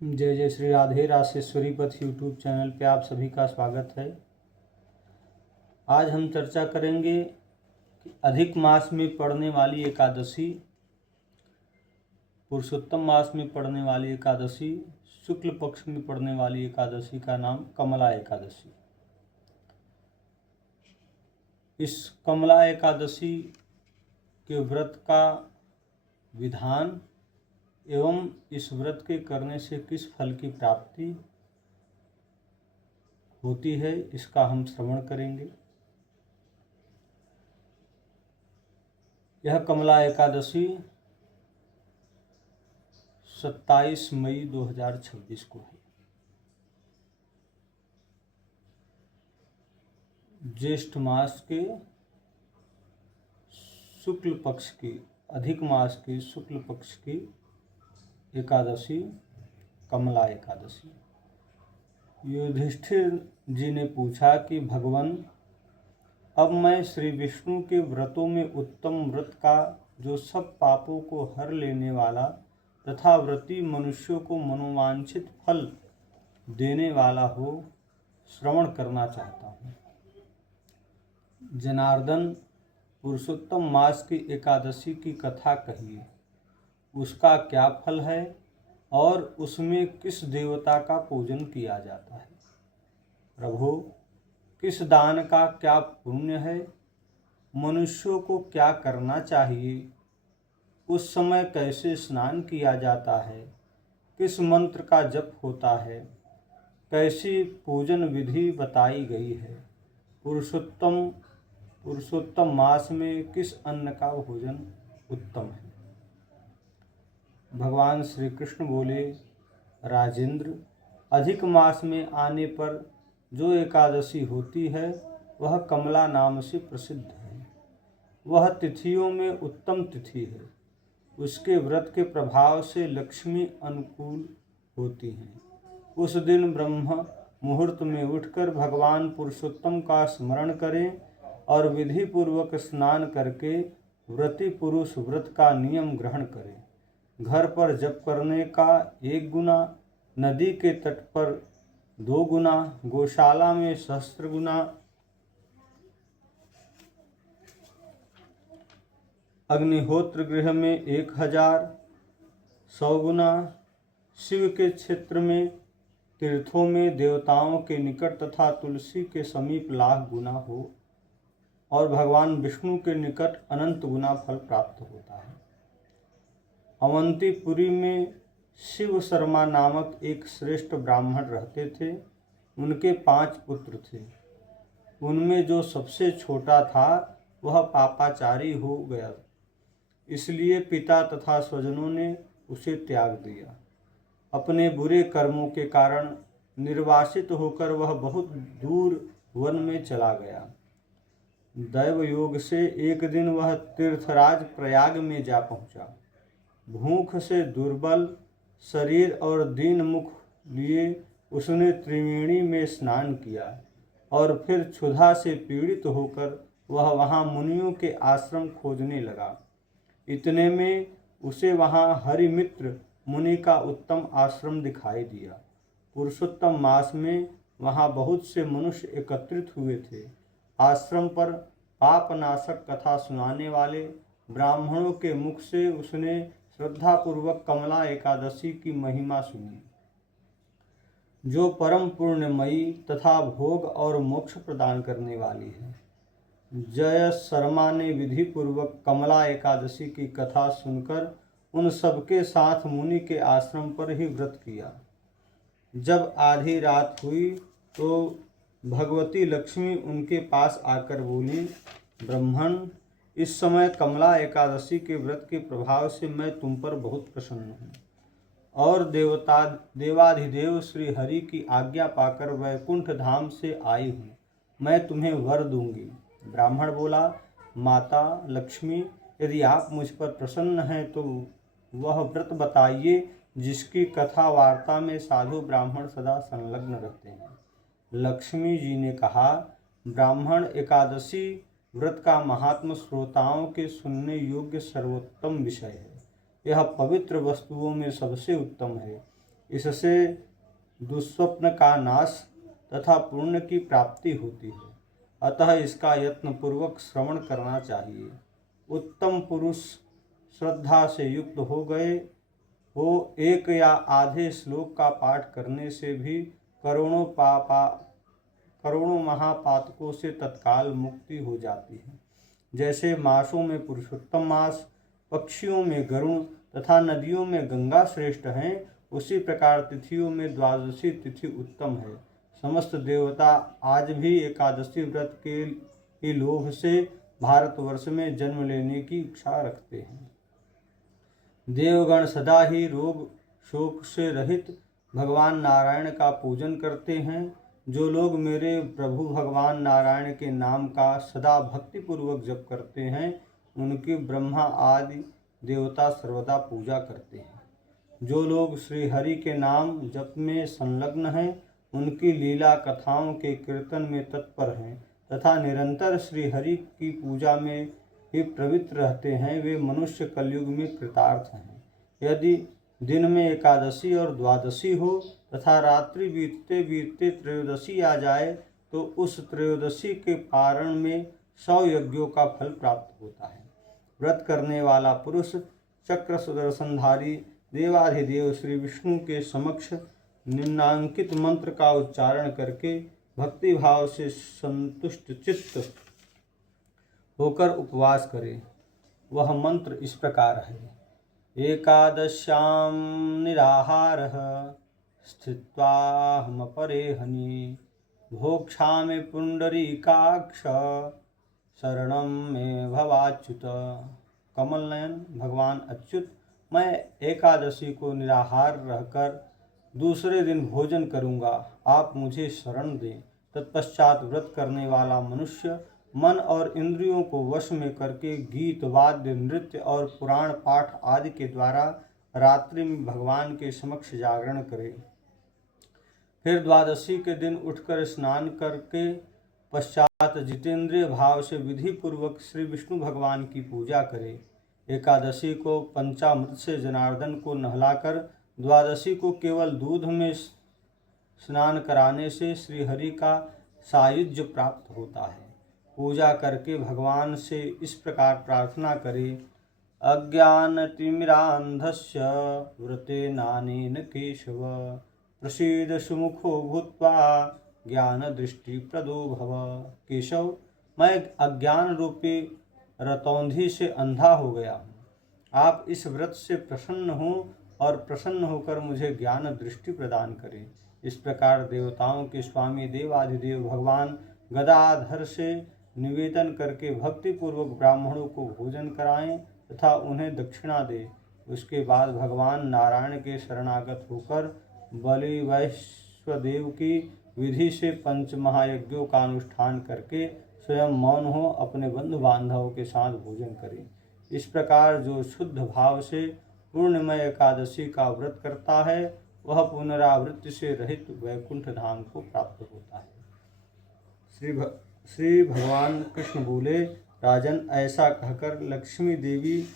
जय जय श्री राधे रासेश्वरी पथ यूट्यूब चैनल पे आप सभी का स्वागत है। आज हम चर्चा करेंगे कि अधिक मास में पड़ने वाली एकादशी, पुरुषोत्तम मास में पड़ने वाली एकादशी, शुक्ल पक्ष में पड़ने वाली एकादशी का नाम कमला एकादशी। इस कमला एकादशी के व्रत का विधान एवं इस व्रत के करने से किस फल की प्राप्ति होती है, इसका हम श्रवण करेंगे। यह कमला एकादशी 27 मई 2026 को है। ज्येष्ठ मास के शुक्ल पक्ष की, अधिक मास की शुक्ल पक्ष की एकादशी कमला एकादशी। युधिष्ठिर जी ने पूछा कि भगवान, अब मैं श्री विष्णु के व्रतों में उत्तम व्रत का, जो सब पापों को हर लेने वाला तथा व्रती मनुष्यों को मनोवांछित फल देने वाला हो, श्रवण करना चाहता हूँ। जनार्दन, पुरुषोत्तम मास की एकादशी की कथा कहिए। उसका क्या फल है और उसमें किस देवता का पूजन किया जाता है? प्रभु, किस दान का क्या पुण्य है? मनुष्यों को क्या करना चाहिए? उस समय कैसे स्नान किया जाता है? किस मंत्र का जप होता है? कैसी पूजन विधि बताई गई है? पुरुषोत्तम मास में किस अन्न का भोजन उत्तम है? भगवान श्री कृष्ण बोले, राजेंद्र, अधिक मास में आने पर जो एकादशी होती है वह कमला नाम से प्रसिद्ध है। वह तिथियों में उत्तम तिथि है। उसके व्रत के प्रभाव से लक्ष्मी अनुकूल होती हैं। उस दिन ब्रह्म मुहूर्त में उठकर भगवान पुरुषोत्तम का स्मरण करें और विधि पूर्वक स्नान करके व्रती पुरुष व्रत का नियम ग्रहण करें। घर पर जप करने का 1 गुना, नदी के तट पर 2 गुना, गौशाला में सहस्त्र गुना, अग्निहोत्र गृह में 1000, 100 गुना, शिव के क्षेत्र में, तीर्थों में, देवताओं के निकट तथा तुलसी के समीप लाख गुना हो और भगवान विष्णु के निकट अनंत गुना फल प्राप्त होता है। अवंतीपुरी में शिव शर्मा नामक एक श्रेष्ठ ब्राह्मण रहते थे। उनके 5 पुत्र थे। उनमें जो सबसे छोटा था वह पापाचारी हो गया, इसलिए पिता तथा स्वजनों ने उसे त्याग दिया। अपने बुरे कर्मों के कारण निर्वासित होकर वह बहुत दूर वन में चला गया। दैव योग से एक दिन वह तीर्थराज प्रयाग में जा पहुंचा। भूख से दुर्बल शरीर और दीन मुख लिए उसने त्रिवेणी में स्नान किया और फिर क्षुधा से पीड़ित होकर वह वहाँ मुनियों के आश्रम खोजने लगा। इतने में उसे वहाँ हरिमित्र मुनि का उत्तम आश्रम दिखाई दिया। पुरुषोत्तम मास में वहाँ बहुत से मनुष्य एकत्रित हुए थे। आश्रम पर पापनाशक कथा सुनाने वाले ब्राह्मणों के मुख से उसने श्रद्धापूर्वक कमला एकादशी की महिमा सुनी, जो परम पुण्यमयी तथा भोग और मोक्ष प्रदान करने वाली है। जय शर्मा ने विधि पूर्वक कमला एकादशी की कथा सुनकर उन सबके साथ मुनि के आश्रम पर ही व्रत किया। जब आधी रात हुई तो भगवती लक्ष्मी उनके पास आकर बोली, ब्राह्मण, इस समय कमला एकादशी के व्रत के प्रभाव से मैं तुम पर बहुत प्रसन्न हूँ और देवाधिदेव श्री हरि की आज्ञा पाकर वैकुंठ धाम से आई हूँ। मैं तुम्हें वर दूंगी। ब्राह्मण बोला, माता लक्ष्मी, यदि आप मुझ पर प्रसन्न हैं तो वह व्रत बताइए जिसकी कथा वार्ता में साधु ब्राह्मण सदा संलग्न रहते हैं। लक्ष्मी जी ने कहा, ब्राह्मण, एकादशी व्रत का महात्म श्रोताओं के सुनने योग्य सर्वोत्तम विषय है। यह पवित्र वस्तुओं में सबसे उत्तम है। इससे दुस्वप्न का नाश तथा पुण्य की प्राप्ति होती है। अतः इसका यत्नपूर्वक श्रवण करना चाहिए। उत्तम पुरुष श्रद्धा से युक्त हो गए वो एक या आधे श्लोक का पाठ करने से भी करोड़ों महापातकों से तत्काल मुक्ति हो जाती है। जैसे मासों में पुरुषोत्तम मास, पक्षियों में गरुण तथा नदियों में गंगा श्रेष्ठ हैं, उसी प्रकार तिथियों में द्वादशी तिथि उत्तम है। समस्त देवता आज भी एकादशी व्रत के लोभ से भारतवर्ष में जन्म लेने की इच्छा रखते हैं। देवगण सदा ही रोग शोक से रहित भगवान नारायण का पूजन करते हैं। जो लोग मेरे प्रभु भगवान नारायण के नाम का सदा भक्तिपूर्वक जप करते हैं, उनकी ब्रह्मा आदि देवता सर्वदा पूजा करते हैं। जो लोग श्री हरि के नाम जप में संलग्न हैं, उनकी लीला कथाओं के कीर्तन में तत्पर हैं तथा निरंतर श्री हरि की पूजा में ही प्रवृत्त रहते हैं, वे मनुष्य कलयुग में कृतार्थ हैं। यदि दिन में एकादशी और द्वादशी हो तथा रात्रि बीतते बीतते त्रयोदशी आ जाए, तो उस त्रयोदशी के पारण में 100 यज्ञों का फल प्राप्त होता है। व्रत करने वाला पुरुष चक्र सुदर्शनधारी देवाधिदेव श्री विष्णु के समक्ष निम्नांकित मंत्र का उच्चारण करके भक्ति भाव से संतुष्ट चित्त होकर उपवास करे। वह मंत्र इस प्रकार है। एकादश्यां निराहारः स्थित्वाहमपरेहनि भोक्ष्यामि पुंडरीकाक्ष शरणं मे भवाच्युत। कमल नयन भगवान अच्युत, मैं एकादशी को निराहार रहकर दूसरे दिन भोजन करूँगा, आप मुझे शरण दें। तत्पश्चात व्रत करने वाला मनुष्य मन और इंद्रियों को वश में करके गीत वाद्य नृत्य और पुराण पाठ आदि के द्वारा रात्रि में भगवान के समक्ष जागरण करे। फिर द्वादशी के दिन उठकर स्नान करके पश्चात जितेंद्रिय भाव से विधि पूर्वक श्री विष्णु भगवान की पूजा करे। एकादशी को पंचामृत से जनार्दन को नहलाकर द्वादशी को केवल दूध में स्नान कराने से श्री हरि का सायुज्य प्राप्त होता है। पूजा करके भगवान से इस प्रकार प्रार्थना करे। अज्ञानतिमिरान्धस्य व्रतेनानेन केशव प्रसीद सुमुखो भूत्वा ज्ञान दृष्टि प्रदो भव। केशव, मैं अज्ञान रूपी रतौंधी से अंधा हो गया हूँ। आप इस व्रत से प्रसन्न हो और प्रसन्न होकर मुझे ज्ञान दृष्टि प्रदान करें। इस प्रकार देवताओं के स्वामी देवाधिदेव भगवान गदाधर से निवेदन करके भक्तिपूर्वक ब्राह्मणों को भोजन कराएं तथा उन्हें दक्षिणा दें। उसके बाद भगवान नारायण के शरणागत होकर बलि वैश्वदेव की विधि से पंच महायज्ञों का अनुष्ठान करके स्वयं मौन हो अपने बंधु बांधवों के साथ भोजन करें। इस प्रकार जो शुद्ध भाव से पूर्णिमय एकादशी का व्रत करता है, वह पुनरावृत्ति से रहित वैकुंठ धाम को प्राप्त होता है। श्री भगवान कृष्ण बोले, राजन, ऐसा कहकर लक्ष्मी देवी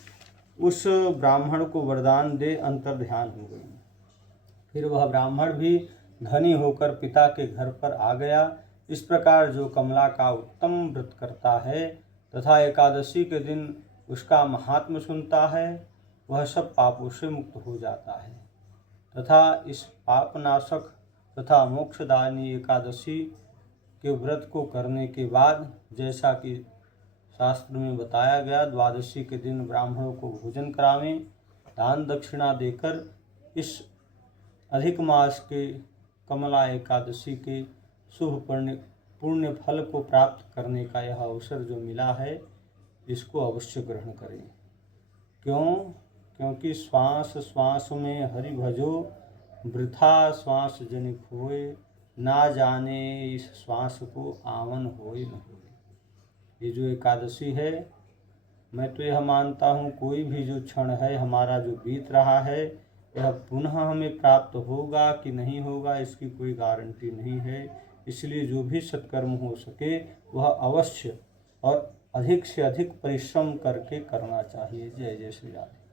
उस ब्राह्मण को वरदान दे अंतर्ध्यान हो गई। फिर वह ब्राह्मण भी धनी होकर पिता के घर पर आ गया। इस प्रकार जो कमला का उत्तम व्रत करता है तथा एकादशी के दिन उसका महात्म्य सुनता है, वह सब पापों से मुक्त हो जाता है तथा इस पापनाशक तथा मोक्षदायिनी एकादशी के व्रत को करने के बाद, जैसा कि शास्त्र में बताया गया, द्वादशी के दिन ब्राह्मणों को भोजन करावें, दान दक्षिणा देकर इस अधिक मास के कमला एकादशी के शुभ पुण्य फल को प्राप्त करने का यह अवसर जो मिला है, इसको अवश्य ग्रहण करें। क्योंकि श्वास श्वास में हरि भजो, वृथा श्वास जनि खोए, ना जाने इस श्वास को आवन होए न होए। ये जो एकादशी है, मैं तो यह मानता हूँ कोई भी जो क्षण है हमारा जो बीत रहा है, यह पुनः हमें प्राप्त होगा कि नहीं होगा, इसकी कोई गारंटी नहीं है। इसलिए जो भी सत्कर्म हो सके वह अवश्य और अधिक से अधिक परिश्रम करके करना चाहिए। जय जय श्री राधे।